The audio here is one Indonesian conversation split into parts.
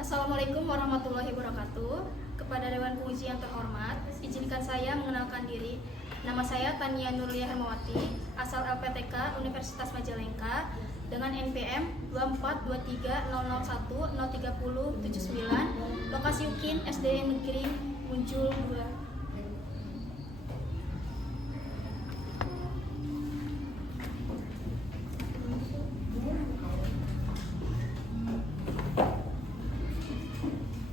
Assalamualaikum warahmatullahi wabarakatuh. Kepada Dewan Penguji yang terhormat, izinkan saya mengenalkan diri. Nama saya Tania Nurlia Hermawati, asal LPTK Universitas Majalengka, dengan NPM 24300103079, lokasi UKIN SD Negeri Muncul 2.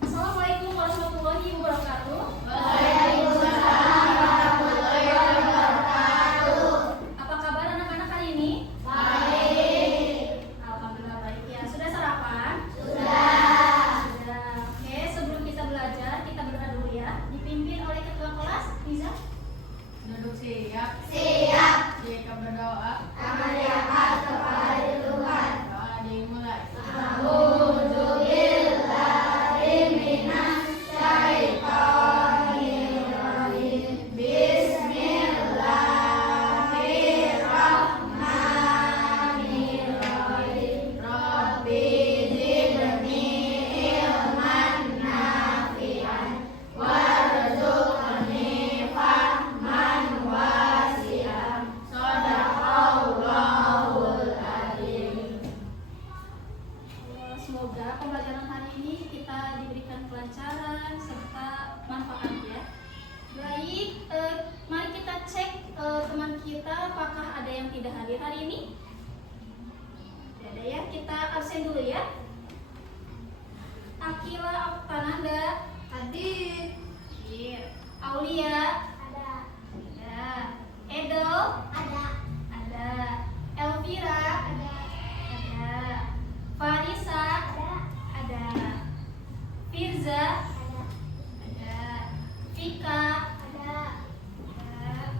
Assalamualaikum warahmatullahi wabarakatuh. Waalaikumsalam warahmatullahi wabarakatuh. Apa kabar anak-anak hari ini? Baik. Alhamdulillah baik ya. Sudah sarapan? Sudah. Sudah. Oke, sebelum kita belajar, kita berdoa dulu ya. Dipimpin oleh ketua kelas, Niza. Duduk siap. Siap. Jika berdoa, Amal yakat kepada Tuhan. doa dimulai. A'udzubillahi minas syaitonir rajim. Bismillahirrahmanirrahim. Rabbi zidni ilman nafi'an warzuqni fahman wasi'an. Shadaqallahul adzim. Semoga pembelajaran hari ini kita diberikan kelancaran serta manfaat ya. Baik, mari kita cek teman kita apakah ada yang tidak hadir hari ini. Tidak ada ya, kita absen dulu ya. Akila Oktananda Hadir. hadir. Aulia Ada. ada. Edo Ada. ada. Elvira Ada. ada. Farisa Ada. ada. Firza Ada. ada. Vika Ada. ada.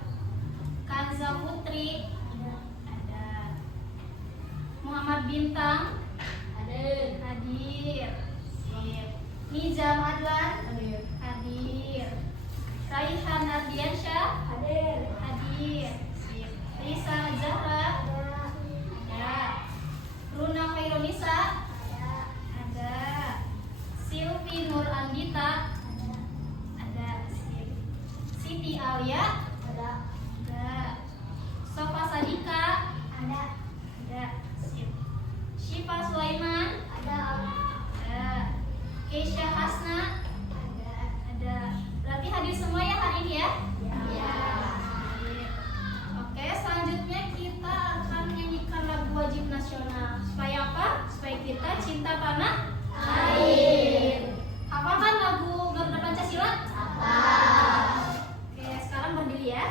Kanza Putri Ada. ada. Muhammad Bintang Hadir. hadir. Sip. Nizam Adlan Hadir. hadir. Raihan Ardiansyah Hadir. hadir. Sip. Risa Zahra Ada. ada. Runa Khairunisa Ada. ada. Silvi Nur Andita Ada. ada. Sip. Siti Alia Ada. ada. Sofa Sadika Ada. ada. Sip. Syifa Sulaiman Ada. ada. Keisha Hasna Ada. ada. Berarti hadir semua ya hari ini ya? Ya. Hadir. Oke, selanjutnya kita akan menyanyikan lagu wajib nasional. Supaya apa? Supaya kita cinta tanah air. Hafalkan lagu Garuda Pancasila? Apa? Oke, sekarang berdiri ya.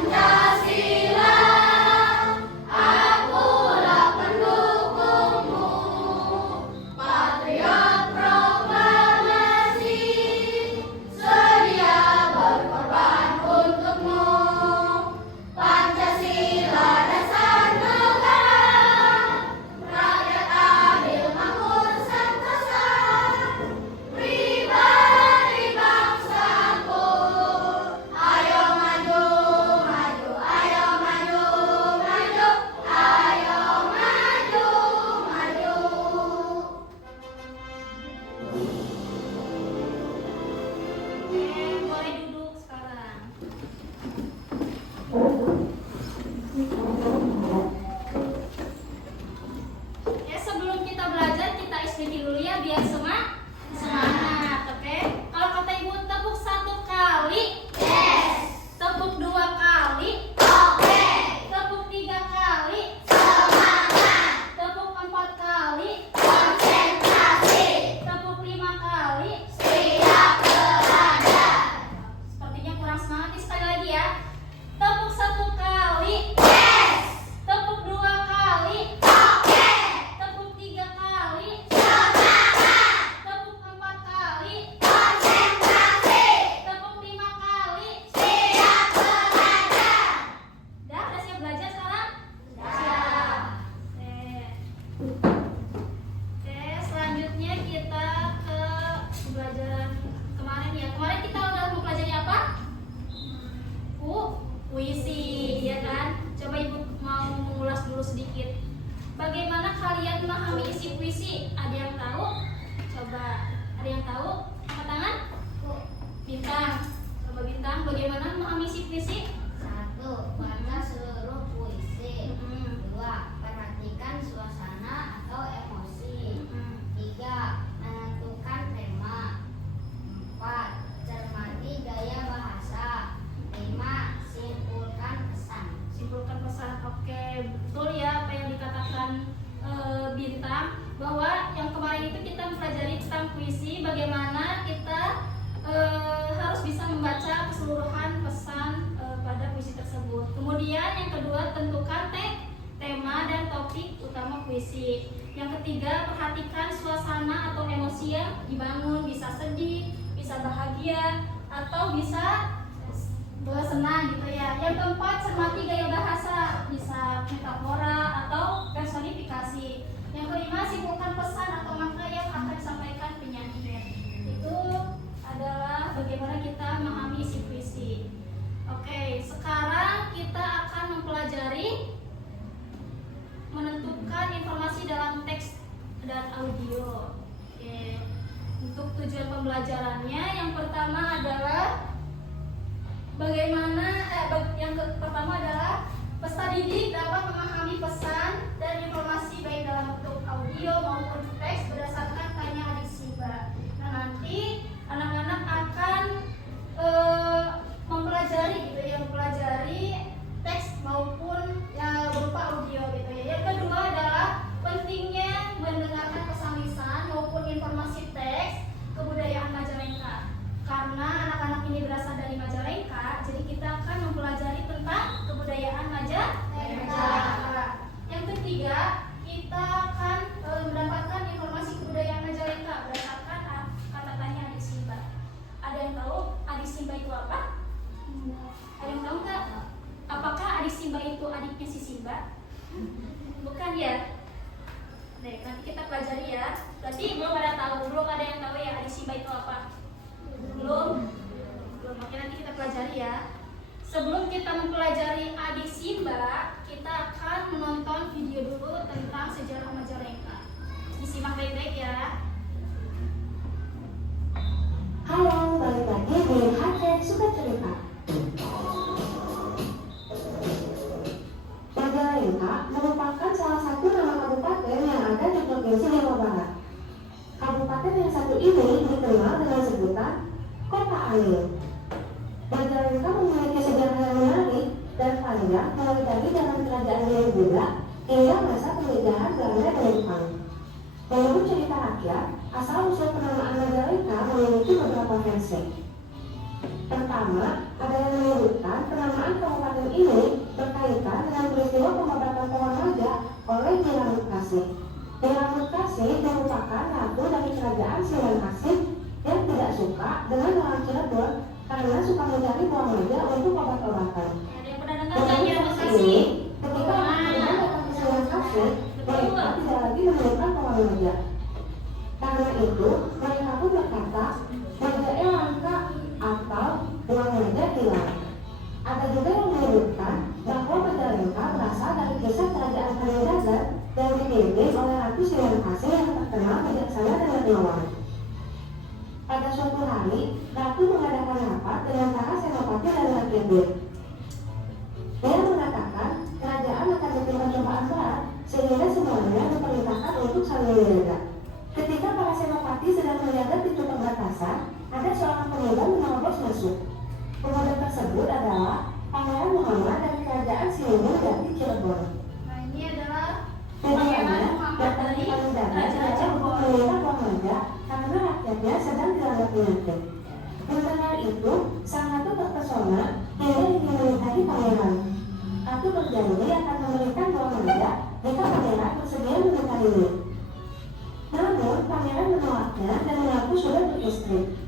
Pancasila, akulah pendukungmu, patriot proklamasi, sedia berkorban untukmu. Pancasila. puisi? Ada yang tahu? Coba, ada yang tahu? Angkat tangan. Bintang. Coba Bintang, bagaimana memahami isi puisi? 1. Baca seluruh puisi. 2. Perhatikan suasana atau emosi. 3. Menentukan tema. 4. Cermati gaya bahasa. 5. Simpulkan pesan. Simpulkan pesan. Oke, betul ya apa yang dikatakan Bintang, bahwa yang kemarin itu kita mempelajari tentang puisi, bagaimana kita harus bisa membaca keseluruhan pesan pada puisi tersebut. Kemudian yang kedua, tentukan tema dan topik utama puisi. Yang ketiga, perhatikan suasana atau emosi yang dibangun, bisa sedih, bisa bahagia, atau bisa senang gitu ya. Yang keempat, cermati gaya bahasa, bisa metafora atau personifikasi. Yang kelima, simpulkan pesan atau makna yang akan disampaikan penyair. Itu adalah bagaimana kita memahami isi puisi. Oke, sekarang kita akan mempelajari menentukan informasi dalam teks dan audio. Oke. Untuk tujuan pembelajarannya, yang pertama adalah pertama adalah peserta didik dapat memahami pesan dan informasi baik dalam bentuk audio maupun teks berdasarkan tanya adik Siba. Nah, nanti anak-anak akan mempelajari teks maupun yang berupa audio gitu ya. Yang kedua adalah pentingnya mendengarkan pesan lisan maupun informasi teks kebudayaan Majalengka. Karena anak-anak ini berasal dari Majalengka, jadi kita akan mempelajari tentang kebudayaan Majalengka. Yang ketiga, kita akan mendapatkan informasi kebudayaan Majalengka berdasarkan kata tanya adik Simba. Ada yang tahu adik Simba itu apa? Ada yang tahu nggak? Apakah adik Simba itu adiknya si Simba? Bukan ya? Nih, nanti kita pelajari ya. Berarti belum ada yang tahu ya adik Simba itu apa? Belum. Oke, nanti kita pelajari ya. Sebelum kita mempelajari adik Simba, kita akan menonton video dulu tentang sejarah Majalengka. Disimak baik-baik ya. Halo, balik lagi di Hacker Suka Cerita. Majalengka merupakan salah satu nama kabupaten yang ada di Provinsi Jawa Barat. Kabupaten yang satu ini dikenal dengan sebutan Kota Angin. Majalengka memiliki sejarah yang menarik dan panjang mulai dari zaman kerajaan Hyang Buddha hingga masa penjajahan Belanda dan Jepang. Menurut cerita rakyat, asal-usul penamaan Majalengka memiliki beberapa versi. Pertama, ada yang menyebutkan penamaan kabupaten ini berkaitan dengan peristiwa pembabakan pohon maja oleh Hilang Kasih. Hilang Kasih merupakan ratu dari kerajaan Silang Kasih yang tidak suka dengan orang Cirebon karena suka mencari buah maja untuk obat-obatan. Ada yang pernah dengar nggak Hilang Kasih? Ketika orang datang ke Silang Kasih, mereka tidak lagi menemukan pohon maja. Karena itu, mereka pun berkata, maja langka atau buah maja hilang. Ada juga yang menyebutkan bahwa Majalengka berasal dari kisah kerajaan Kanigadan yang dipimpin oleh Ratu Silang Kasih yang terkenal bijaksana dan dermawan. Pada suatu hari, Ratu mengadakan rapat dengan para senopati dan rakyatnya. Dia mengatakan kerajaan akan menerima cobaan berat sehingga semuanya diperintahkan untuk saling menjaga. Ketika para senopati sedang menjaga pintu perbatasan, ada seorang pemuda menerobos masuk. Pemuda tersebut adalah Pangeran Muhammad dari kerajaan Siluman Jati Cirebon. Nah, ini adalah Pangeran Muhammad dari kerajaan Cirebon meminta buah maja karena rakyatnya sedang dilanda penyakit. Mendengar itu, sang ratu terpesona hingga ingin menikahi pangeran. Ratu berjanji akan memberikan buah maja jika pangeran bersedia menikahinya. Namun, pangeran menolaknya dan mengaku sudah beristri.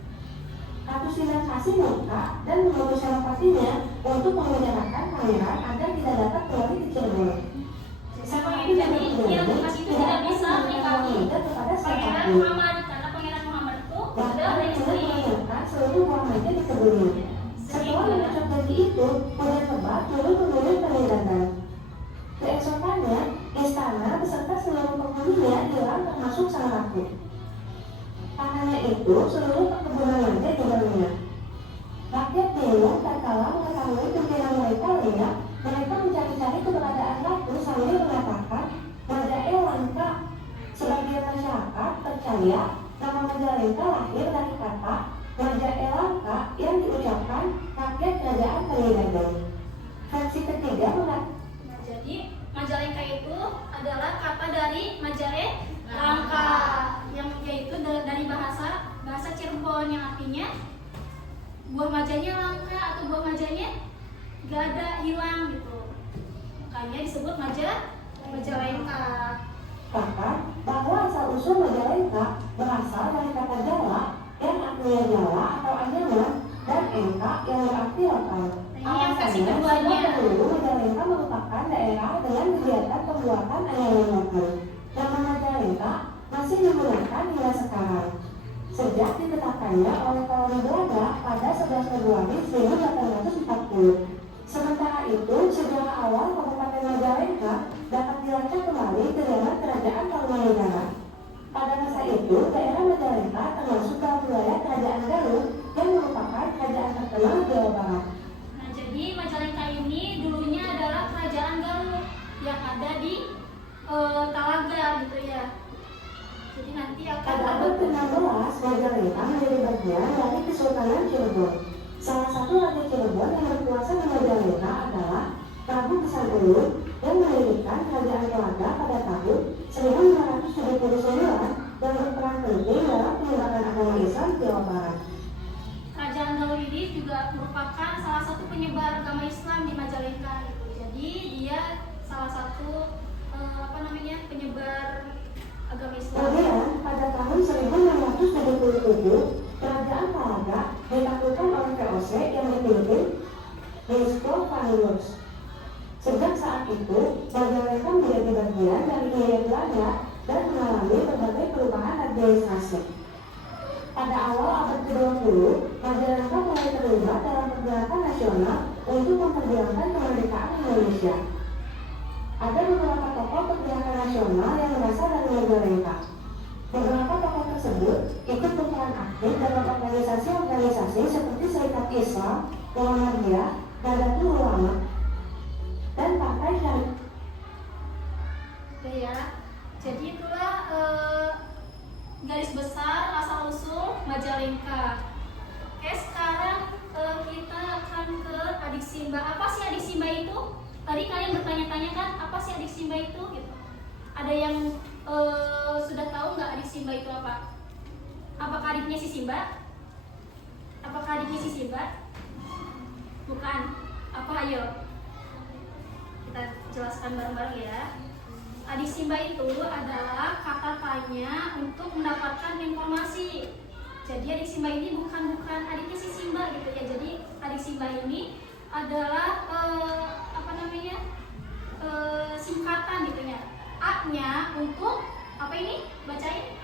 Ratu Silang Kasih murka dan menuduh senopatinya untuk memenjarakan pangeran agar tidak dapat kembali ke Cirebon. Jadi Hilang Kasih itu tidak bisa menikahi Pangeran Muhammad karena Pangeran Muhammad itu sudah beristri. Menyiapkan seluruh buah maja di kebunnya. Setelah mengucap janji itu, hujan lebat turun menurun Kanigadan. Keesokannya, istana beserta seluruh penghuninya hilang termasuk itu seluruh perkebunannya di dalamnya. Rakyat bingung tatkala mengetahui pimpinan mereka lengah, mereka mencari-cari keberadaan ratu sambil mengatakan Majalengka. Sebagian masyarakat percaya nama Majalengka lahir dari kata Majalengka yang diucapkan rakyat kerajaan Kalidagang. Versi ketiga mengatakan Nah, jadi Majalengka itu adalah kata dari Majalengka yang yaitu dari bahasa Cirebon yang artinya buah majanya langka atau buah majanya gak ada, hilang gitu. Makanya disebut Majalengka. bahkan bahwa asal-usul Majalengka berasal dari kata Jawa yang artinya Jawa atau Anyaman dan Engka yang berarti lokal. Nah, ini yang versi Alasannya, keduanya. sebab dahulu Majalengka merupakan daerah dengan kegiatan pembuatan anyaman lokal. Nama Majalengka masih digunakan hingga sekarang. Sejak ditetapkannya oleh koloni Belanda pada 11 Februari 1840. Sementara itu, sejarah awal Kabupaten Majalengka dapat dilacak kembali ke zaman Kerajaan Tarumanegara. Pada masa itu, daerah Majalengka termasuk dalam wilayah Kerajaan Galuh yang merupakan kerajaan terkenal di Jawa Barat. Nah, jadi Majalengka ini dulunya adalah kerajaan Galuh yang ada di Talaga gitu ya. Jadi nanti akan Pada ada abad ke-16, Majalengka menjadi bagian dari Kesultanan Cirebon. Salah satu raja Cirebon yang berkuasa di Majalengka adalah Prabu Gesan Ulun yang mendirikan kerajaan Talaga pada tahun 1579 dan berperan penting dalam penyebaran agama Islam di Jawa Barat. Kerajaan Galuh ini juga merupakan salah satu penyebar agama Islam di Majalengka gitu. Jadi dia salah satu penyebar agama Islam. Kemudian, pada tahun 1677, kerajaan Talaga ditaklukkan oleh VOC yang dipimpin Wisco van Wers. Sejak saat itu, Majalengka menjadi bagian dari Hindia Belanda dan mengalami berbagai perubahan administrasi. Pada awal abad ke-20, Majalengka mulai terlibat dalam pergerakan nasional untuk memperjuangkan kemerdekaan Indonesia. Ada beberapa tokoh pergerakan nasional yang berasal dari Majalengka. Beberapa tokoh tersebut ikut berperan aktif dalam organisasi-organisasi seperti Serikat Islam, Muhammadiyah, Nahdlatul Ulama, dan Partai Syariah. Ya, jadi itulah garis besar asal-usul Majalengka. Oke, sekarang kita akan ke Adik Simba. Apa sih Adik Simba itu? Tadi kalian bertanya-tanya kan, apa sih Adik Simba itu? Gitu. Ada yang sudah tahu nggak Adik Simba itu apa? Apakah adiknya si Simba? Apakah adiknya si Simba? Bukan. Apa? Ayo kita jelaskan bareng-bareng ya. Adik Simba itu adalah kata tanya untuk mendapatkan informasi. Jadi adik Simba ini bukan adiknya si Simba gitu ya. Jadi adik Simba ini adalah singkatan gitu ya. A-nya untuk apa ini? Bacain.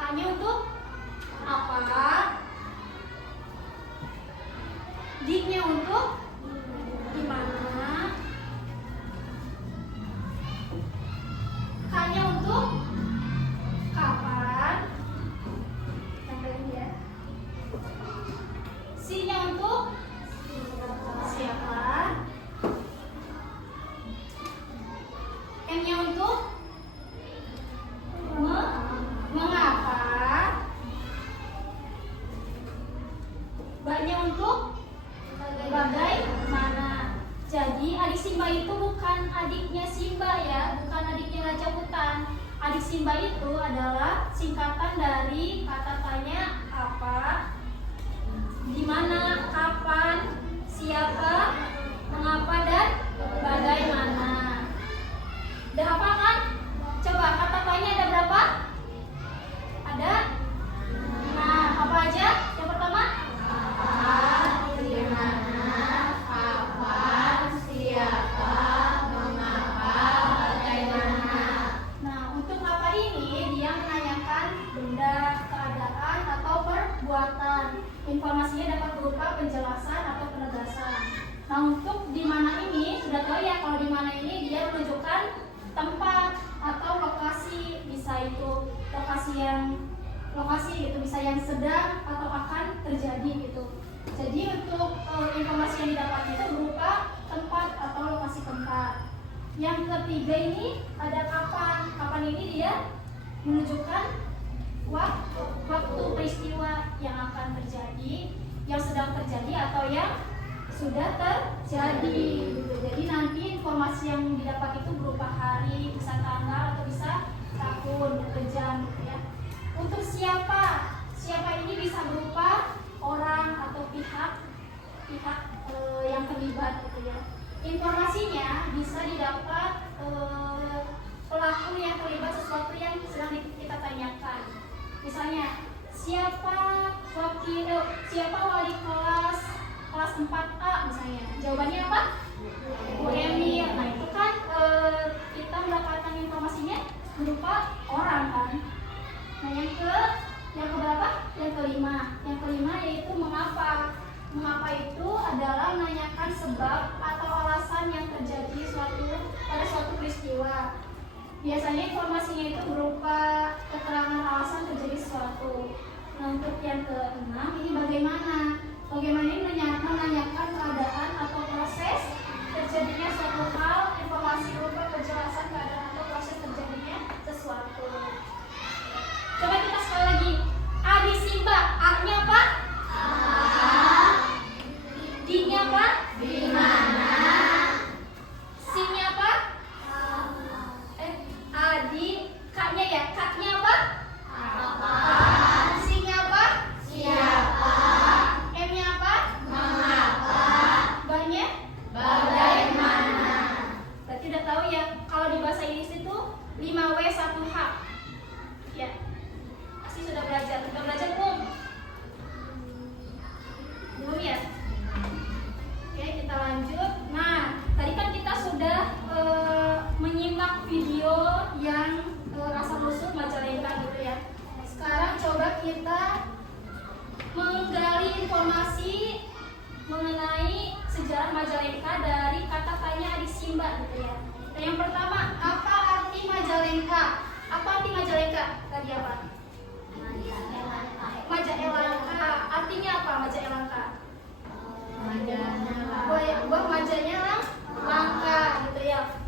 A-nya untuk apa? D-nya untuk di mana? K-nya untuk kapan? Tempelin ya. C-nya untuk siapa? M-nya untuk mengapa? B-nya untuk bagaimana? Jadi adik Simba itu bukan adiknya Simba ya, bukan adiknya Raja Hutan. Adik Simba itu adalah singkatan dari kata tanya apa, di mana, kapan, siapa, mengapa, dan bagaimana. Udah hafal kan? Coba kata tanya ada berapa? Ada? Nah, apa aja? Yang pertama? Apa, di mana, kapan, siapa, mengapa, bagaimana. Nah, untuk apa ini dia menanyakan benda, keadaan, atau perbuatan. Informasinya dapat berupa penjelasan atau penegasan. Nah, untuk di mana ini sudah tahu ya, kalau di mana ini dia menunjukkan tempat atau lokasi, bisa itu lokasi yang lokasi gitu, bisa yang sedang atau akan terjadi gitu. Jadi untuk informasi yang didapatnya itu berupa tempat atau lokasi tempat. Yang ketiga ini ada kapan. Kapan ini dia menunjukkan waktu peristiwa yang akan terjadi, yang sedang terjadi atau yang sudah terjadi gitu. Jadi nanti informasi yang didapat itu berupa hari, bisa tanggal atau bisa tahun atau jam gitu ya. Untuk siapa ini bisa berupa orang atau pihak yang terlibat gitu ya. Informasinya bisa didapat pelaku yang terlibat sesuatu yang sedang kita tanyakan. Misalnya siapa wali kelas 4A misalnya. Jawabannya apa? Bu Emil. Nah itu kan kita mendapatkan informasinya berupa orang kan. Nah yang keberapa? Yang kelima yaitu mengapa. Mengapa itu adalah menanyakan sebab atau alasan yang terjadi pada suatu peristiwa. Biasanya informasinya itu berupa keterangan alasan terjadi sesuatu. Nah untuk yang keenam ini bagaimana? Bagaimana ini menanyakan keadaan atau proses terjadinya suatu hal, informasi berupa kejelasan keadaan atau proses terjadinya sesuatu. Coba kita sekali lagi. A disimbah. A-nya apa? D-nya apa? Di mana? C-nya apa? Adi. K-nya ya? K-nya apa? Apa? C-nya apa? Siapa? M-nya apa? Mengapa? B-nya? Bagaimana? Berarti udah tahu ya, kalau di bahasa Inggris itu 5W 1H. Ya. Pasti sudah belajar. Sudah belajar belum? Belum ya? Oke, kita lanjut. Nah, tadi kan kita sudah menyimak video yang asal-usul Majalengka gitu ya. Sekarang coba kita menggali informasi mengenai sejarah Majalengka dari kata tanya Adik Simba gitu ya. Nah, yang pertama, apa arti Majalengka? Apa arti Majalengka? Tadi apa? Majalengka. Artinya apa Majalengka? Buah majanya langka gitu ya.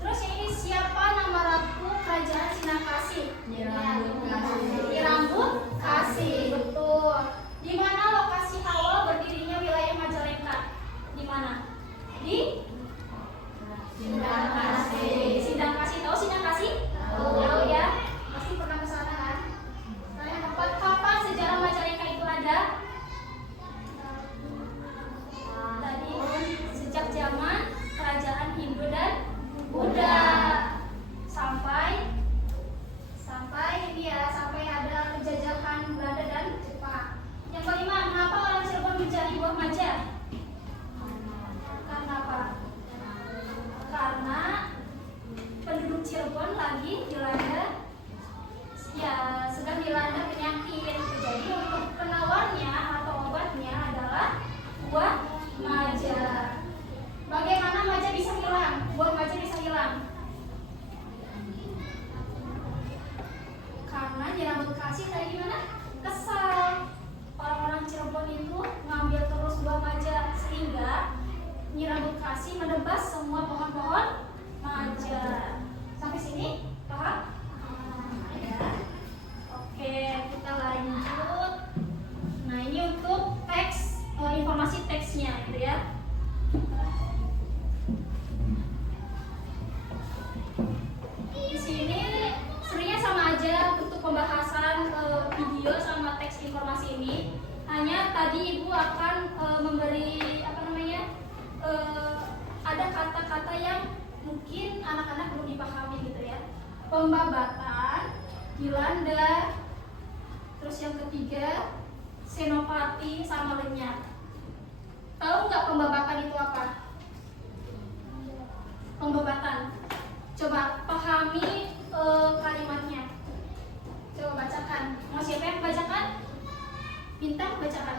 Terus yang ini siapa nama ratu kerajaan Sinakasi? Nyi Rambut Kasih. Betul. Di mana lokasi awal berdirinya wilayah Majalengka? Di mana? Di Sindang Kasih. Tahu Sindang Kasih? Tahu ya. Pasti pernah ke sana kan? Nah, yang keempat, kapan sejarah Majalengka itu ada? Tadi sejak zaman kerajaan Hindu dan Buddha sampai ini ya, sampai ada penjajahan Belanda dan Jepang. Yang kelima, mengapa orang Cirebon mencari buah maja? Karena apa? Karena penduduk Cirebon lagi dilanda, ya sedang dilanda penyakit. Jadi untuk penawarnya atau obatnya adalah buah maja. Bagaimana maja bisa hilang? Buah maja bisa hilang? Karena Nyi Rambut Kasih tadi gimana? Kesal. Orang-orang Cirebon itu ngambil terus buah maja sehingga Nyi Rambut Kasih menebas semua pohon-pohon maja. Sampai sini paham? Ya. Oke, kita lanjut. Nah, ini untuk teks, informasi teksnya gitu ya. Di sini sebenarnya sama aja untuk pembahasan video sama teks informasi ini. Hanya tadi Ibu akan memberi ada kata-kata yang mungkin anak-anak belum dipahami gitu ya. Pembabatan, dilanda, terus yang ketiga senopati sama lenyap. Tahu nggak pembabatan itu apa? Pembabatan. Coba pahami kalimatnya. Coba bacakan. Mau siapa yang bacakan? Bintang bacakan.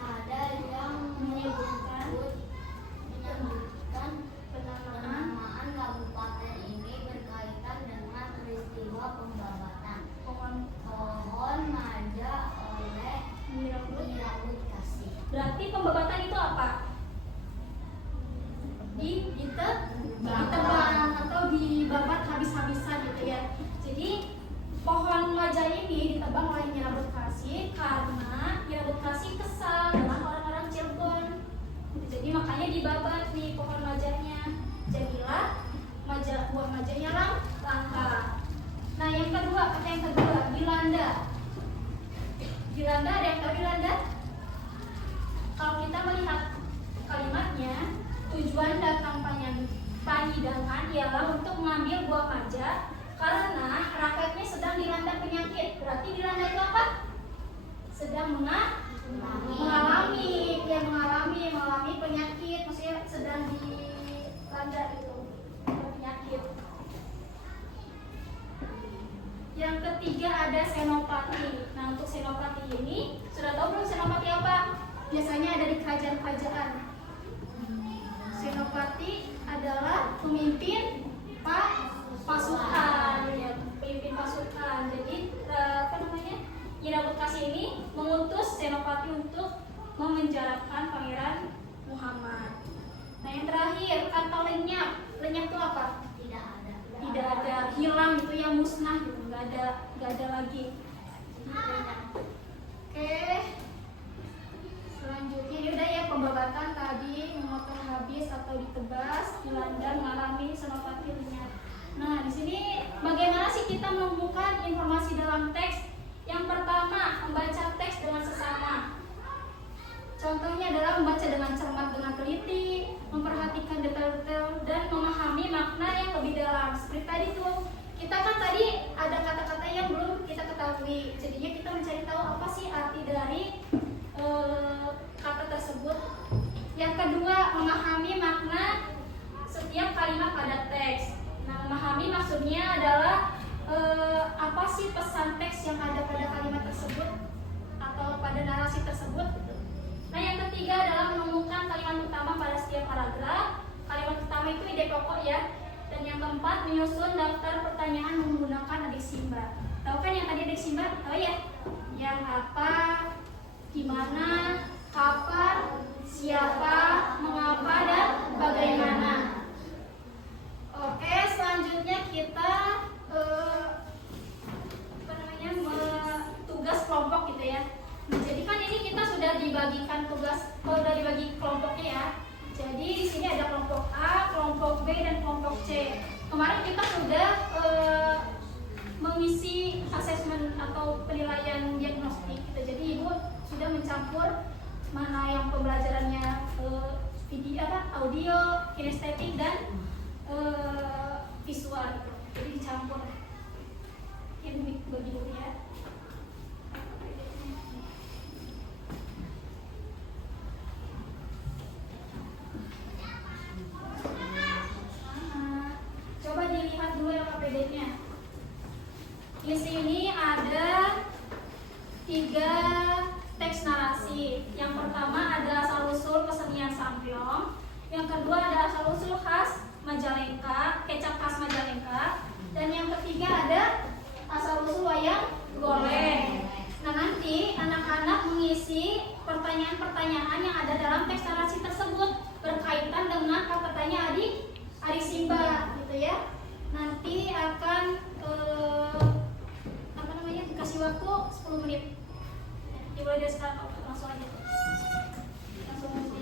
Ada yang Menyebutkan penamaan kabupaten ini berkaitan dengan peristiwa pembabatan. ditebang atau dibabat habis-habisan gitu ya. Jadi pohon wajah ini ditebang oleh Nyi Rambut Kasih karena Nyi Rambut Kasih kesal dengan orang-orang Cirebon. Jadi makanya dibabat nih pohon wajahnya. Jadilah buah majanya langka. Nah yang kedua, kata yang kedua, dilanda. Dilanda, ada yang tahu dilanda? Kalau kita melihat kalimatnya, tujuan datang panyidangan ialah untuk mengambil buah maja karena rakyatnya sedang dilanda penyakit. Berarti dilanda itu apa? Sedang mengalami penyakit, maksudnya sedang dilanda itu penyakit. Yang ketiga ada senopati. Nah untuk senopati ini sudah tahu belum senopati apa? Biasanya ada di kerajaan-kerajaan. Senopati adalah pemimpin pasukan, ya, pemimpin pasukan. Jadi Nyi Rambut Kasih ini mengutus senopati untuk memenjarakan Pangeran Muhammad. Nah yang terakhir kata lenyap. Lenyap itu apa? Tidak ada, hilang itu ya, musnah gitu, nggak ada lagi. Oke. Selanjutnya ini udah ya pembabatan tadi, memotong habis atau ditebas, dilanda, mengalami, senopati, lenyap. Nah di sini bagaimana sih kita menemukan informasi dalam teks? Yang pertama, membaca teks dengan sesama. Contohnya adalah membaca dengan cermat, dengan teliti, memperhatikan detail-detail dan memahami makna yang lebih dalam. Seperti tadi tuh, kita kan tadi ada kata-kata yang belum kita ketahui. Jadinya kita mencari tahu apa sih arti dari kata tersebut. Yang kedua, memahami makna setiap kalimat pada teks. Nah, memahami maksudnya adalah apa sih pesan teks yang ada pada kalimat tersebut atau pada narasi tersebut. Nah yang ketiga adalah menemukan kalimat utama pada setiap paragraf. Kalimat utama itu ide pokok ya. Dan yang keempat, menyusun daftar pertanyaan menggunakan adik simba. Tahu kan yang tadi adik simba? Tahu ya? Yang apa, gimana, kapan, siapa, mengapa, dan bagaimana. Oke, selanjutnya kita tugas kelompok gitu ya. Jadi kan ini kita sudah dibagikan tugas, sudah dibagi kelompoknya ya. Jadi di sini ada kelompok A, kelompok B, dan kelompok C. Kemarin kita sudah mengisi asesmen atau penilaian diagnostik gitu. Jadi ibu sudah mencampur mana yang pembelajarannya video, audio, kinestetik, dan visual gitu. Jadi dicampur. Ini bagi dulu ya. Coba dilihat dulu yang KPD-nya. Di sini ada 3 teks narasi. Yang pertama adalah asal-usul kesenian Sampyong. Yang kedua adalah asal-usul khas Majalengka, kecap khas Majalengka. Dan yang ketiga ada asal-usul wayang golek. Nah nanti anak-anak mengisi pertanyaan-pertanyaan yang ada dalam teks narasi tersebut berkaitan dengan kata tanya adik simba gitu ya. Nanti akan dikasih waktu 10 menit. Dimulai dari sekarang, langsung aja. Langsung nanti.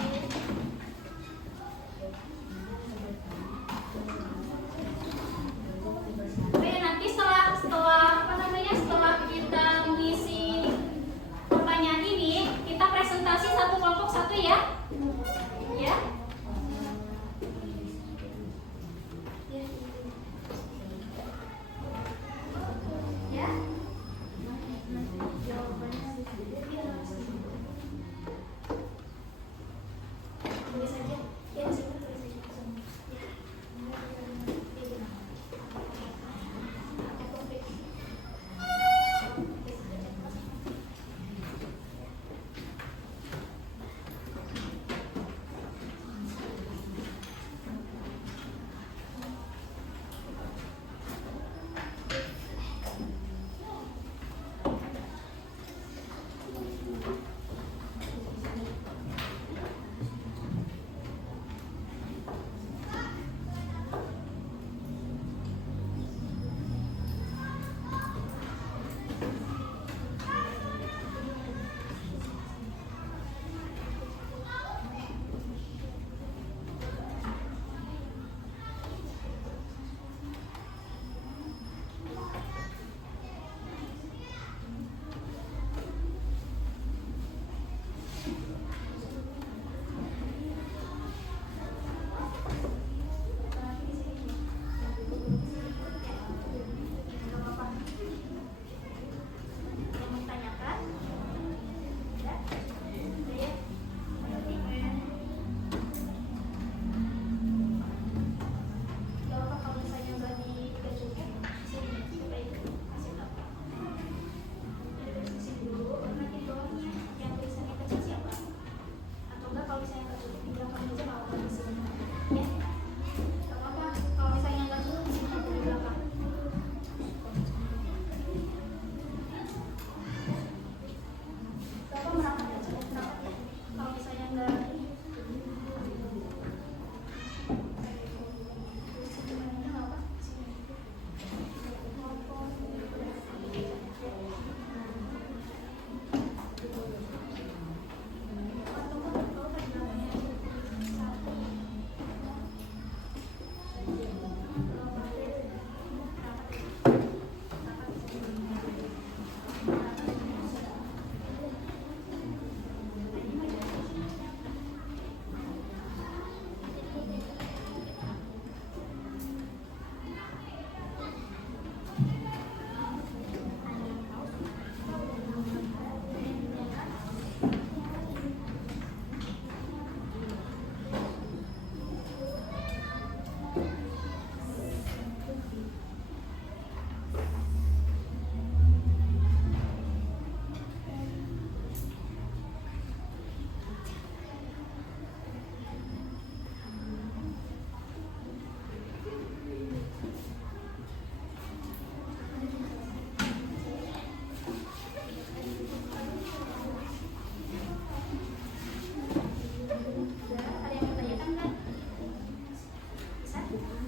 Ada yang bertanyakan nggak? Bisa?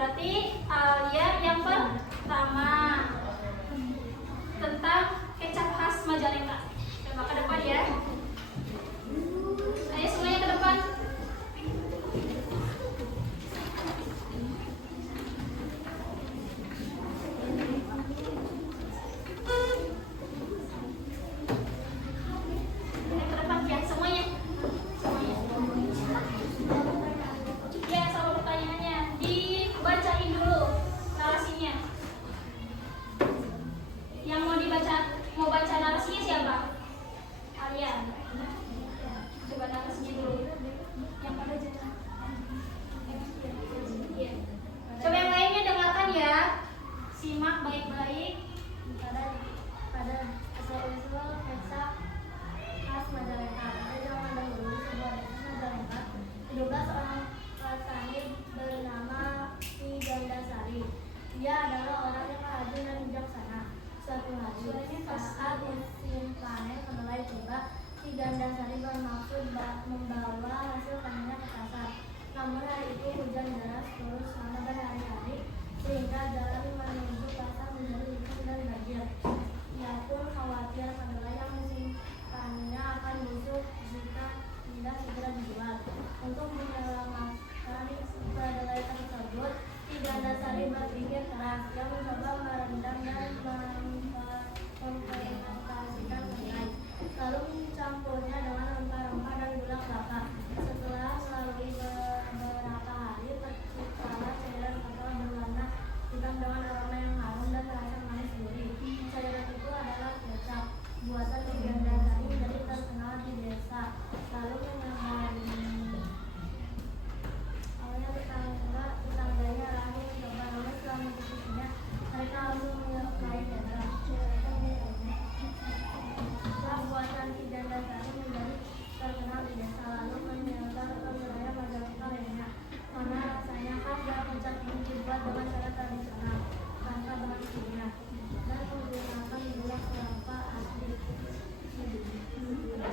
berarti Alia yang pertama tentang kecap khas Majalengka. Coba ke depan ya. Ayo semuanya ke depan. Coba yang lainnya dengarkan ya. Simak baik-baik. Pada asal-usul kecap khas Majalengka. Pada zaman dahulu sebuah desa Majalengka, hiduplah seorang petani bernama Ki Gandasari. Dia adalah orang yang rajin dan bijaksana. Suatu hari, saat musim panen kedelai tiba, Ki Gandasari bermaksud membawa hasil panennya ke pasar. Namun hari itu hujan deras turun selama berhari-hari sehingga jalan menuju pasar menjadi licin dan banjir. Ia pun khawatir kedelai yang musim panennya akan busuk jika tidak segera dijual. Untuk menyelamatkan kedelai tersebut, Ki Gandasari berpikir keras. Dia mencoba merendam dan memfermentasikan kedelai, lalu mencampurnya dengan rempah-rempah dan gula kelapa. Setelah melalui beberapa hari, terciptalah cairan kental berwarna hitam dengan aroma yang harum dan rasa manis gurih. Cairan itu adalah kecap. Buatan Ki Gandasari menjadi terkenal di desa. Lalu tetangganya ragu mencoba, namun setelah mencicipinya, mereka langsung menyukai kecap. Setelah buatan Ki Gandasari menjadi terkenal di desa, lalu menyebar ke wilayah Majalengka lainnya. Karena rasanya khas dan kecap ini dibuat dengan cara tradisional, tanpa bahan kimia, dan menggunakan gula kelapa asli.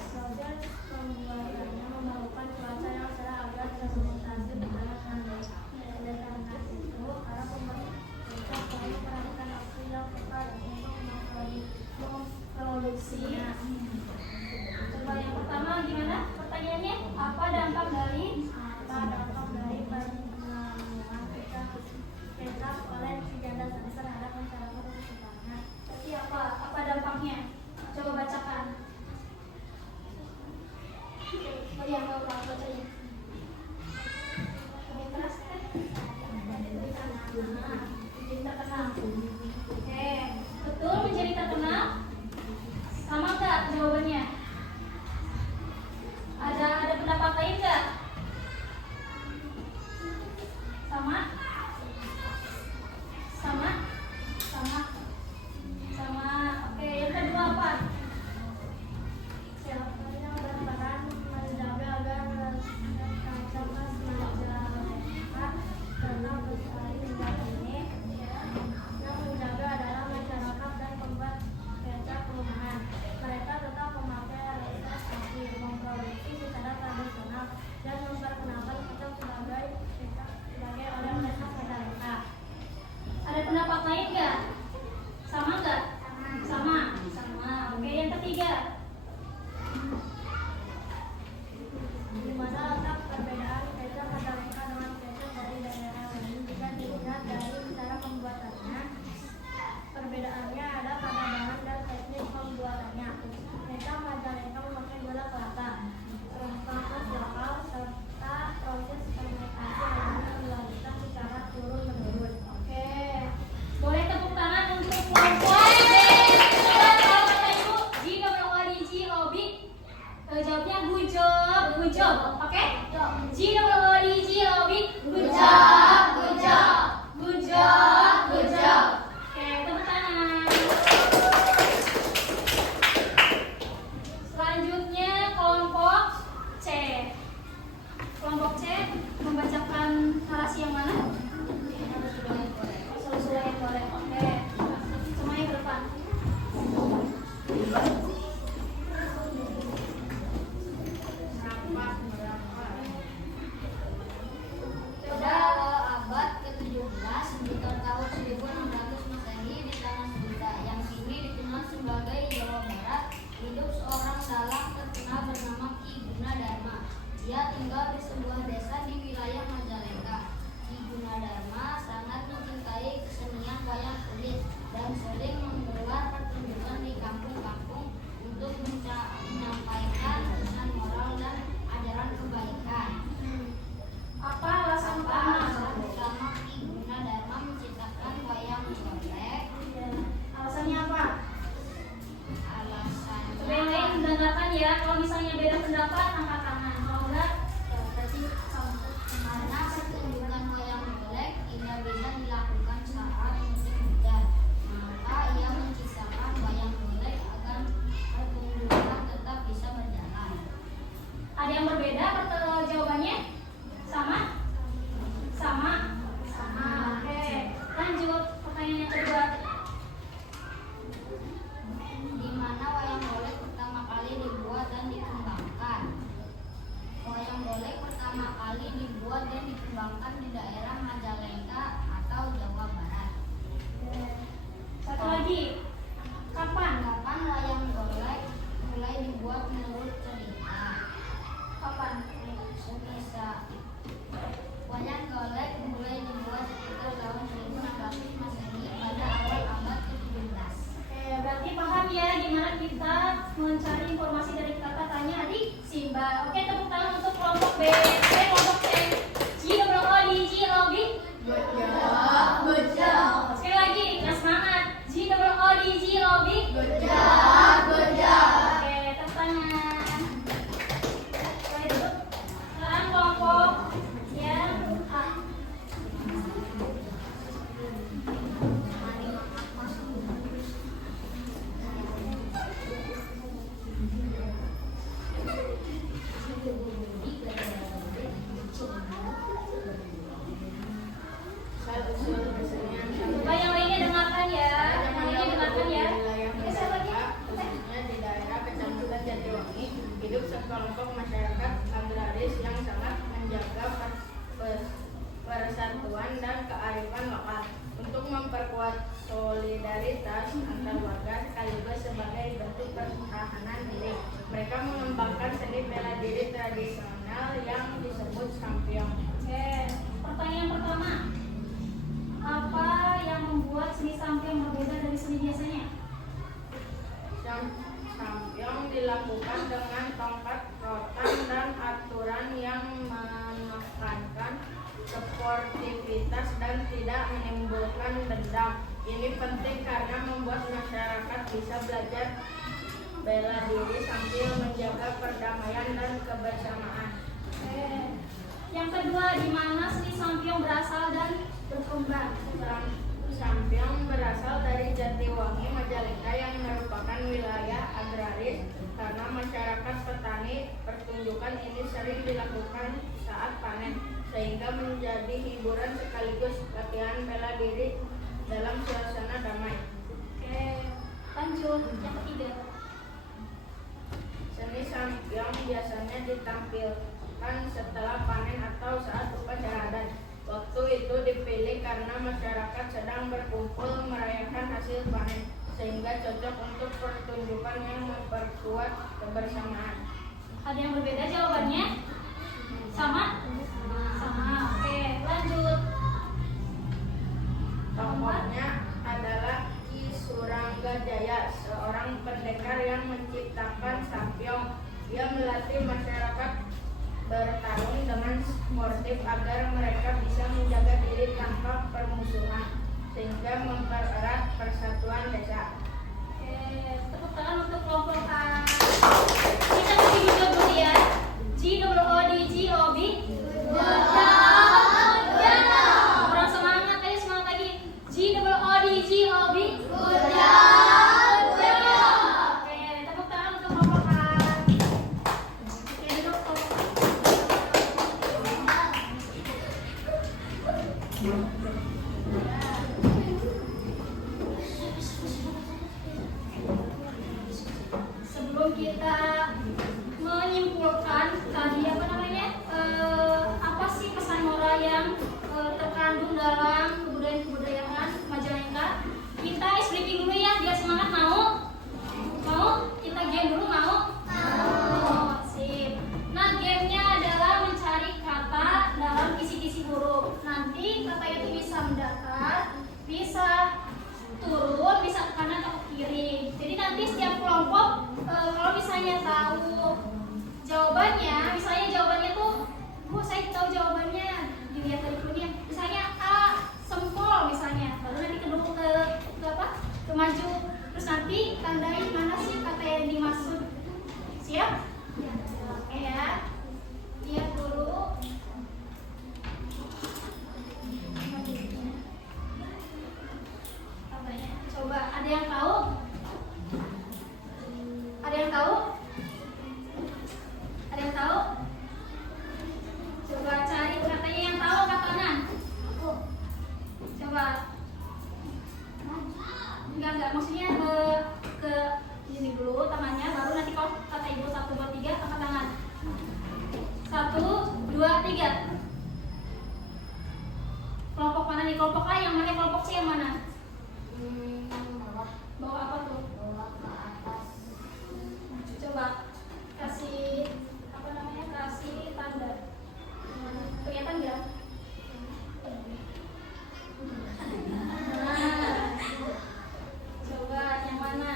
Proses pembuatannya memerlukan cuaca yang cerah agar fermentasi berjalan dengan baik. Oleh karena itu, para pembuat kecap perlu memperhatikan waktu yang tepat untuk memproduksinya. Coba yang pertama gimana? Pertanyaannya apa dampak dari Penanaman kecap oleh Ki Gandasari terhadap masyarakat sekitarnya. Jadi apa dampaknya? Coba bacakan. Oh iya, mau bacanya. Lebih keras kan? Menjadi terkenal. Oke, betul menjadi terkenal. Sama nggak jawabannya? Ada pendapat lain nggak? Sama? Sama? Sama? Sama. Oke, yang kedua apa? Siapa yang berperan menjaga agar kecap khas Majalengka tetap lestari hingga kini? Yang menjaga adalah masyarakat dan pembuat kecap rumahan. Mereka tetap memakai resep asli, memproduksi secara tradisional, dan memperkenalkan kecap sebagai oleh-oleh khas Majalengka. Ada pendapat lain nggak? Sama nggak? Sama. Oke, yang ketiga. Di mana letak perbedaan kecap Majalengka dengan kecap dari daerah lain jika dilihat dari cara pembuatannya? Perbedaannya ada pada bahan dan teknik pembuatannya. Kecap Majalengka memakai gula kelapa, rempah khas lokal, serta proses fermentasi yang dilakukan secara turun-menurun. Oke. Boleh tepuk tangan untuk kelompok D. Kalau kata Ibu, G-O-O-D-G-O-B. Jawabnya good job. Oke? G-O-O-D-G-O-B. Good job. unsur kesenian Coba yang lainnya dengarkan ya. Yang lainnya dengarkan ya. wilayah Bisa lagi? Majalengka, khususnya di daerah Kecamatan Jatiwangi, hidup sekelompok masyarakat agraris yang sangat menjaga persatuan dan kearifan lokal untuk memperkuat solidaritas antar warga sekaligus sebagai bentuk pertahanan diri. Mereka mengembangkan seni bela diri tradisional yang disebut sampyong. Oke, pertanyaan pertama. Apa yang membuat seni sampyong berbeda dari seni biasanya? Sampyong dilakukan dengan tongkat, rotan, dan aturan yang menekankan sportivitas dan tidak menimbulkan dendam. Ini penting karena membuat masyarakat bisa belajar bela diri sambil menjaga perdamaian dan kebersamaan. Oke. Yang kedua, di mana seni sampyong berasal dan berkembang? Sampyong berasal dari Jatiwangi, Majalengka yang merupakan wilayah agraris karena masyarakat petani. Pertunjukan ini sering dilakukan saat panen sehingga menjadi hiburan sekaligus latihan bela diri dalam suasana damai. Oke, lanjut. Yang ketiga. Seni sampyong biasanya ditampilkan setelah panen atau saat upacara adat. Waktu itu dipilih karena masyarakat sedang berkumpul merayakan hasil panen, sehingga cocok untuk pertunjukan yang memperkuat kebersamaan. Ada yang berbeda jawabannya? Sama? Sama. Oke, lanjut. Tokohnya adalah Ki Suranggajaya, seorang pendekar yang menciptakan sampyong. Ia melatih masyarakat bertarung dengan sportif agar mereka bisa menjaga diri tanpa permusuhan, sehingga mempererat persatuan desa. Oke, tepuk tangan untuk kelompok A. Kita bagi juga dulu ya. GOOD. Orang semangat, ayo semangat lagi. GOOD. Oke, tepuk tangan untuk kelompok A. Oke, duduk. Sebelum kita menyimpulkan tadi apa namanya, apa sih pesan moral yang terkandung dalam kebudayaan Majalengka? Kita ice breaking dulu ya, biar semangat. Mau? Kita game dulu, mau? Sip. Nah, gamenya adalah mencari kata dalam kisi-kisi huruf. Nanti kata itu bisa mendatar, bisa turun, bisa ke kanan atau ke kiri. Jadi nanti setiap kelompok kalau misalnya tahu jawabannya, misalnya jawabannya tuh, Bu, saya tahu jawabannya, dilihat dari cluenya. Misalnya A, sempol misalnya, baru nanti ke apa? Ke maju. Terus nanti tandai mana sih kata yang dimaksud. Siap? Oke ya. Lihat dulu. Coba, ada yang tahu? Ada yang tahu? Ada yang tahu? Coba cari katanya yang tahu angkat tangan. Coba. Enggak, maksudnya ke ini dulu tangannya, baru nanti kalau kata ibu 1, 2, 3 angkat tangan. 1, 2, 3. Kelompok mana nih? Kelompok A yang mana? Kelompok C yang mana? Bawa apa tuh? Bawa ke atas. Coba kasih apa namanya? Kasih tanda. Kelihatan nggak? Nah, coba yang mana?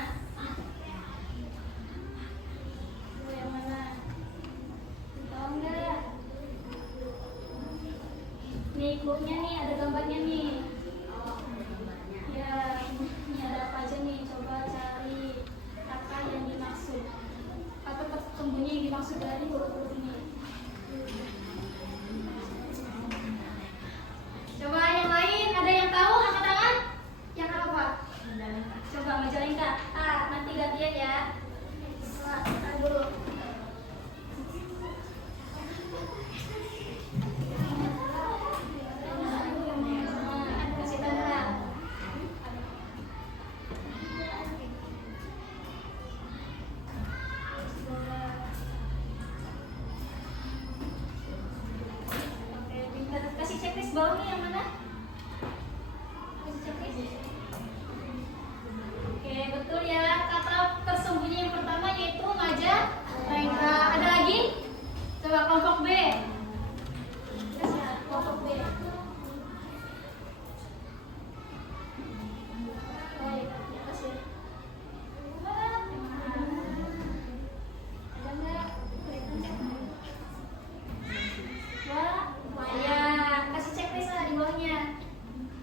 Coba yang mana? Tahu nggak? Nih cluenya nih, ada gambarnya nih. Ya, ini ada apa aja nih? Coba cari kata yang dimaksud. Kata tersembunyi yang dimaksud dari huruf-huruf ini. Coba yang lain, ada yang tahu? Angkat tangan. Yang apa? Coba Majalengka. Nanti gantian ya. Tahan dulu.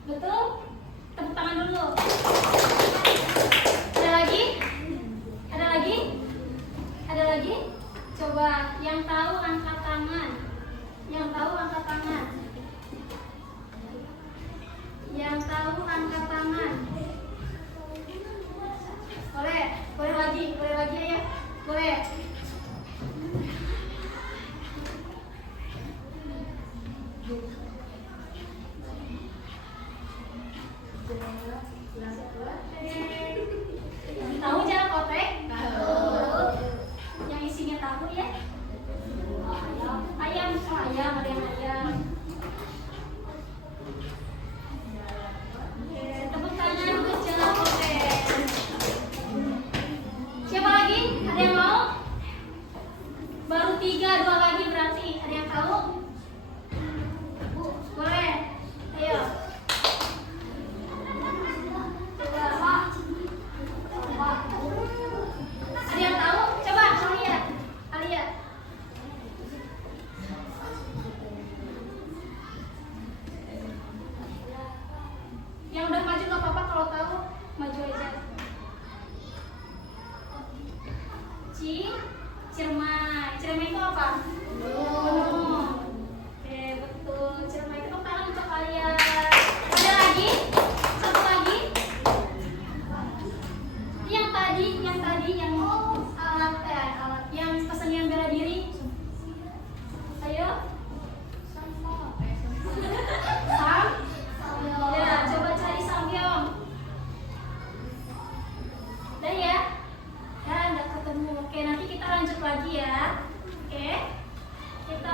Betul? Tepuk tangan dulu. Ada lagi? Ada lagi? Ada lagi? Coba yang tahu angkat tangan. Yang tahu angkat tangan. Yang tahu angkat tangan. Boleh lagi ya. Boleh. Tahu cara kotek? Tahu. Yang isinya tahu ya? Ayam, ada yang ayam. Oke, tepuk tangan untuk cara kotek. Siapa lagi? Ada yang mau? Baru 3, 2 lagi berarti. Ada yang tahu? Boleh. Ayo. Ada yang tahu? Coba Alia. Yang udah maju nggak apa-apa, kalau tahu maju aja. Ciremai itu apa? Gunung. Oke, betul. Ciremai itu tangan untuk kalian. Ada lagi? Satu lagi? Yang tadi yang alat yang kesenian bela diri. Ayo. Sam. Ya, coba cari sambyong. Udah ya? Ya, nggak ketemu. Oke, nanti kita lanjut lagi ya. Oke. Kita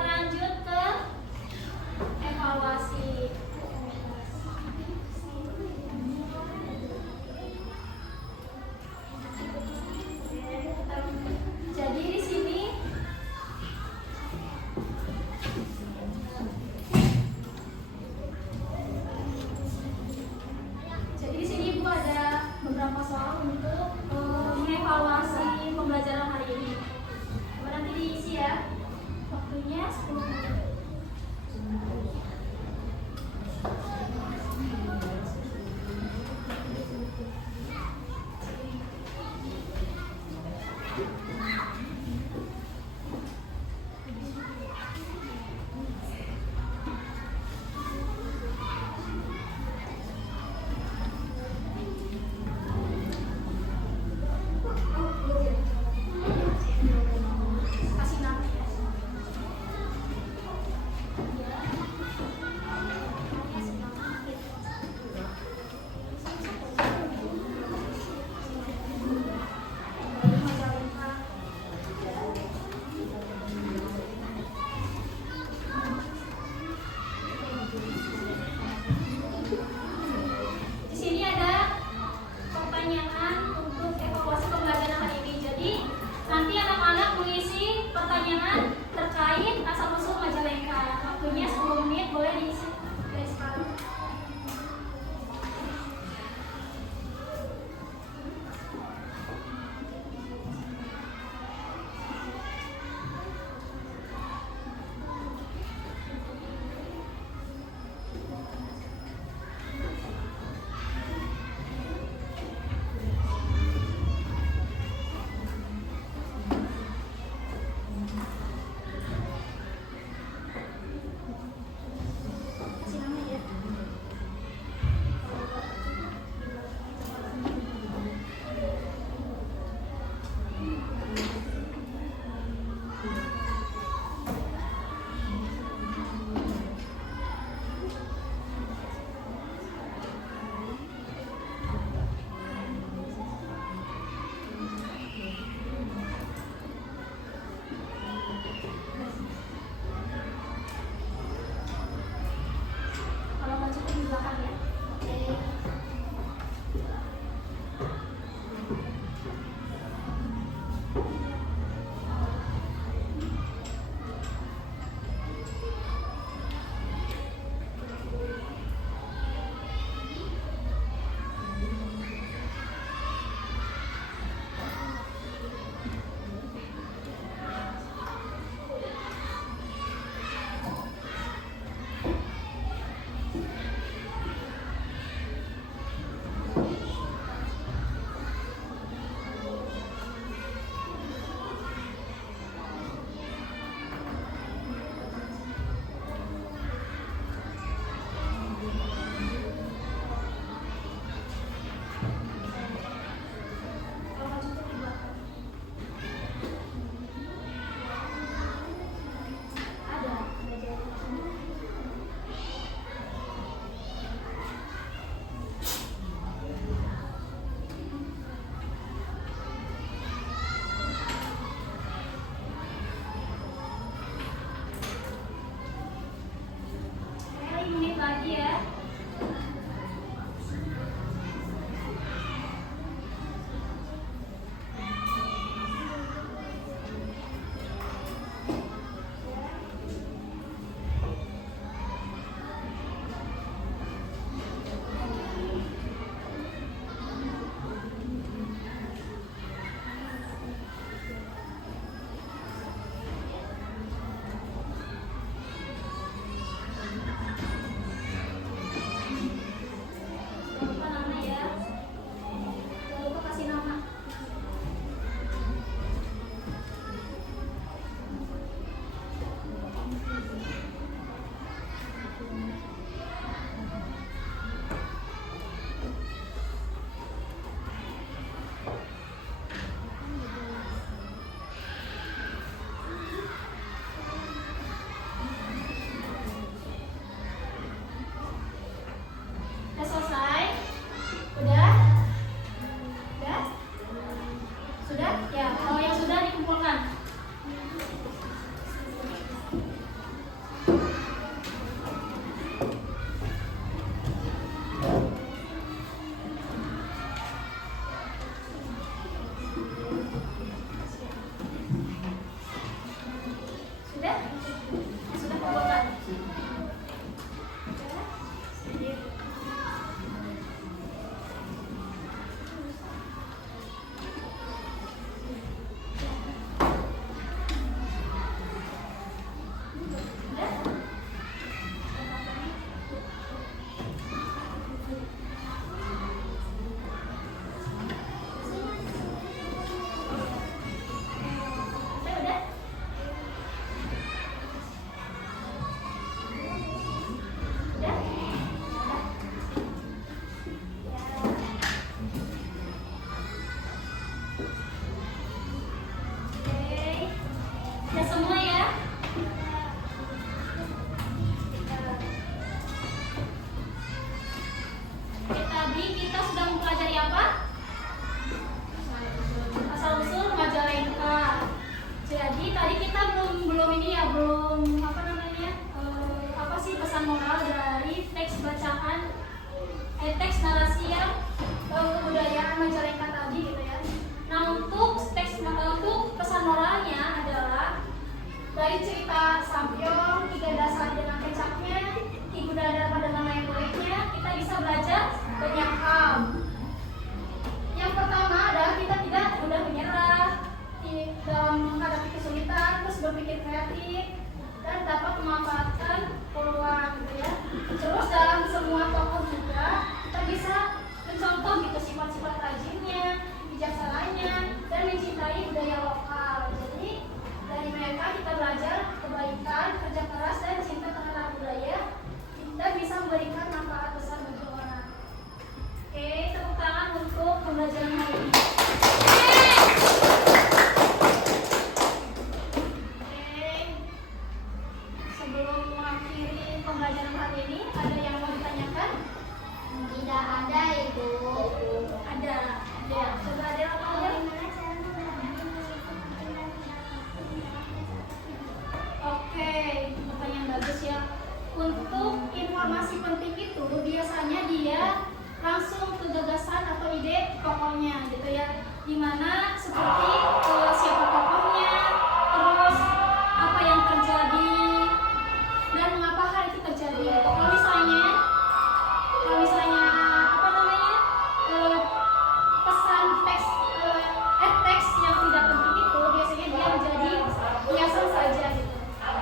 sudah mempelajari apa? Asal-usul Majalengka. Jadi tadi kita belum ini ya, belum apa namanya? Apa sih pesan moral dari teks bacaan teks narasi yang kebudayaan Majalengka tadi gitu ya. Nah, untuk pesan moralnya adalah dari cerita Sampyong, Tiga Dasar dengan Kecapnya, Ibu Dadar pada Nama yang Bolehnya, kita bisa belajar banyak hal. Yang pertama adalah kita tidak mudah menyerah dalam menghadapi kesulitan, terus berpikir kreatif dan dapat memanfaatkan peluang gitu ya. Terus dalam semua tokoh juga kita bisa mencontoh gitu sifat-sifat rajinnya, bijaksananya, dan mencintai budaya lokal. Jadi dari mereka kita belajar kebaikan, kerja keras, dan cinta terhadap budaya, dan bisa memberikan manfaat besar bagi orang. Oke, tepuk tangan untuk pembelajaran hari ini. Oke, sebelum mengakhiri pembelajaran hari ini, ada yang mau ditanyakan? Tidak ada, Ibu. Ada. Coba ada yang mau? Oke, pertanyaan bagus ya. Untuk informasi penting itu biasanya dia langsung ke gagasan atau ide pokoknya gitu ya. Dimana seperti siapa tokohnya, terus apa yang terjadi, dan mengapa hal itu terjadi. Kalau misalnya apa namanya pesan teks teks yang tidak penting itu biasanya dia menjadi hiasan saja gitu.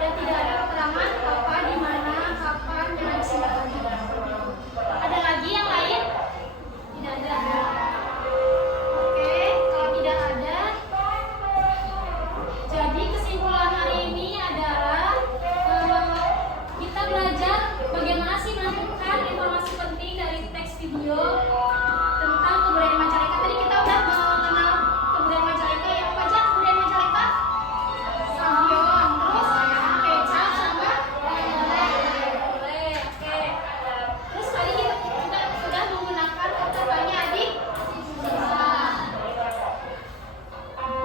Dan tidak ada keterangan apa, di mana, kapan, dan siapa lagi. Ada lagi yang lain? Tidak ada. Oke, kalau tidak ada, jadi kesimpulan hari ini adalah kita belajar bagaimana sih menemukan informasi penting dari teks video tentang kebudayaan Majalengka. Tadi kita udah mengenal kebudayaan Majalengka. Ya, apa aja kebudayaan Majalengka? Sampyong, terus kecap sama boleh. Oke. Terus tadi kita sudah menggunakan kata banyak adik.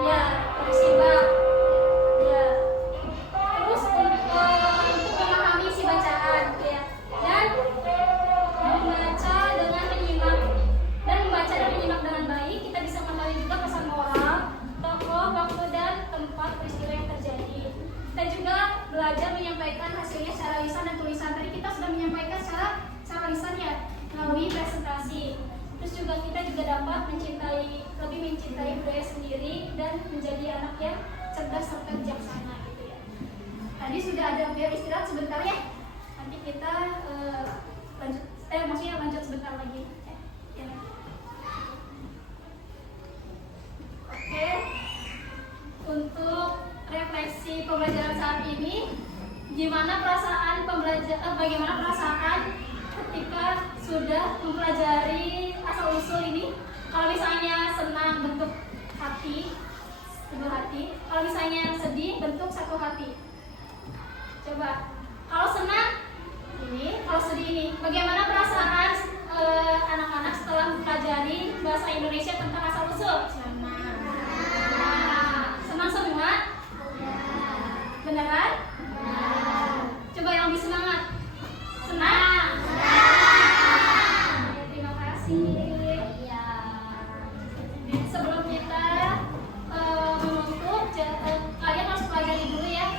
Ya, bersibak. Ya. Terus untuk memahami isi bacaan ya. Dan membaca dengan menyimak dengan baik, kita bisa mengetahui juga pesan moral, tokoh, waktu, dan tempat peristiwa yang terjadi. Kita juga belajar menyampaikan hasilnya secara lisan dan tulisan. Tadi kita sudah menyampaikan secara lisan ya, melalui presentasi. Terus juga kita juga dapat lebih mencintai budaya sendiri dan menjadi anak yang cerdas serta bijaksana gitu ya. Tadi sudah ada biar istirahat sebentar ya. Nanti kita lanjut sebentar lagi. Ya. Oke. Untuk refleksi pembelajaran saat ini, bagaimana perasaan ketika sudah mempelajari asal-usul ini? Kalau misalnya senang, bentuk hati, sebuah hati. Kalau misalnya sedih, bentuk satu hati. Coba. Kalau senang ini, kalau sedih ini. Bagaimana perasaan anak-anak setelah mempelajari bahasa Indonesia tentang asal-usul? Senang semua? Beneran? Coba yang lebih semangat. Senang? Ya, terima kasih. Ya. Sebelum kita menutup, kalian harus pelajari dulu ya.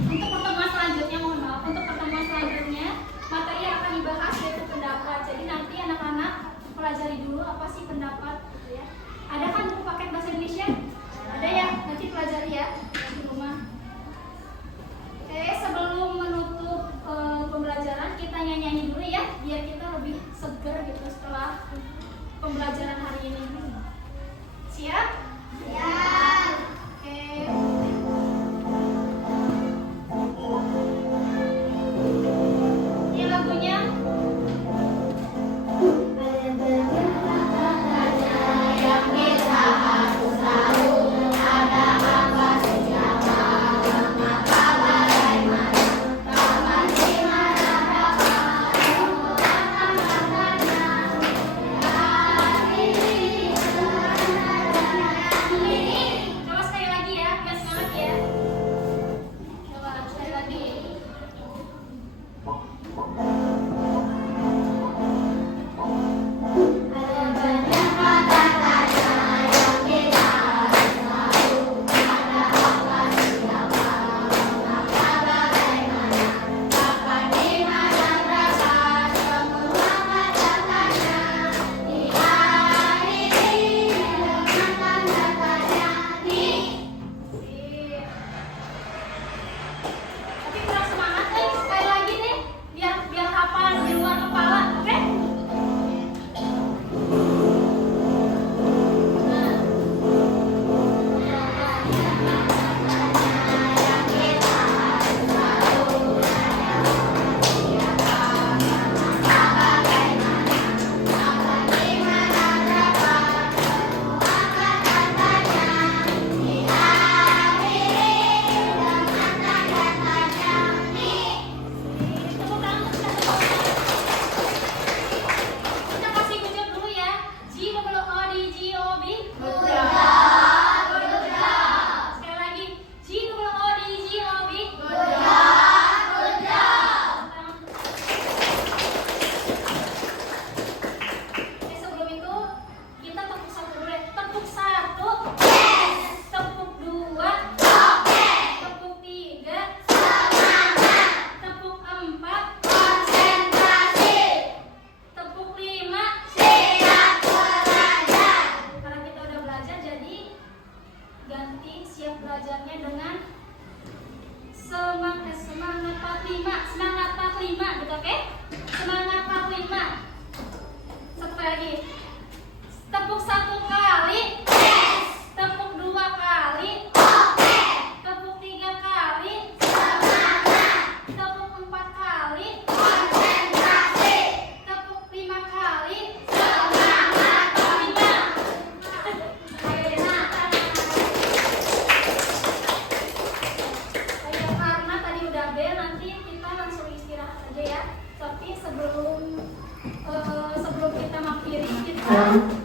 Untuk pertemuan selanjutnya, mohon maaf, untuk pertemuan selanjutnya materi yang akan dibahas yaitu pendapat. Jadi nanti anak-anak pelajari dulu apa sih pendapat gitu ya. Ada kan buku paket bahasa Indonesia? Ada ya, nanti pelajari ya di rumah. Oke, sebelum menutup pembelajaran kita nyanyi dulu ya, biar kita lebih seger gitu setelah pembelajaran hari ini. Siap? Siap. Oke. Ini lagunya. dan